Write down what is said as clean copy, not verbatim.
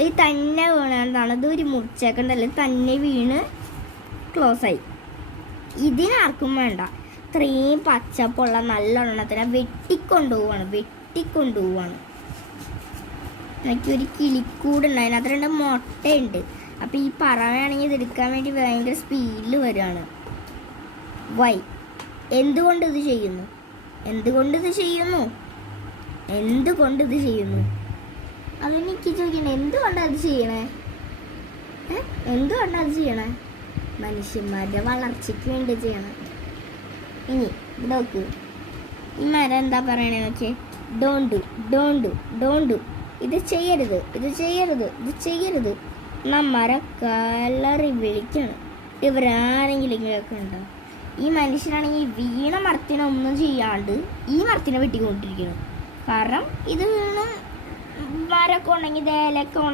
ഇത് തന്നെ വീണതാണ്. ഇത് ഒരു മുറിച്ചേക്കണ്ടല്ലോ, തന്നെ വീണ് ക്ലോസ് ആയി. ഇതിനാർക്കും വേണ്ട. ഇത്രയും പച്ചപ്പുള്ള നല്ല എണ്ണത്തിനെ വെട്ടിക്കൊണ്ടുപോവാണ്. എനിക്കൊരു കിളിക്കൂടുണ്ട്, അതിനകത്ത് 2 മുട്ടയുണ്ട്. അപ്പം ഈ പറവയാണെങ്കിൽ ഇതെടുക്കാൻ വേണ്ടി ഭയങ്കര സ്പീഡിൽ വരികയാണ്. എന്തുകൊണ്ട് ഇത് ചെയ്യുന്നു? അതെനിക്ക് ചോദിക്കണേ. എന്തുകൊണ്ടത് ചെയ്യണേ? മനുഷ്യന്മാരുടെ വളർച്ചയ്ക്ക് വേണ്ടി ചെയ്യണം. ഇനി നോക്ക്, ഈ മരം എന്താ പറയണേ നോക്കിയേ. ഡോണ്ട് ഇത് ചെയ്യരുത്. മരം കലറി വിളിക്കണം. ഇവരാരെങ്കിലും ഒക്കെ ഉണ്ടോ? ഈ മനുഷ്യനാണെങ്കിൽ വീണ മരത്തിനൊന്നും ചെയ്യാണ്ട് ഈ മരത്തിനെ വെട്ടിക്കൊണ്ടിരിക്കണം. കാരണം ഇത് വീണ് മരമൊക്കെ ഉണ്ടെങ്കിൽ ഇതേലൊക്കെ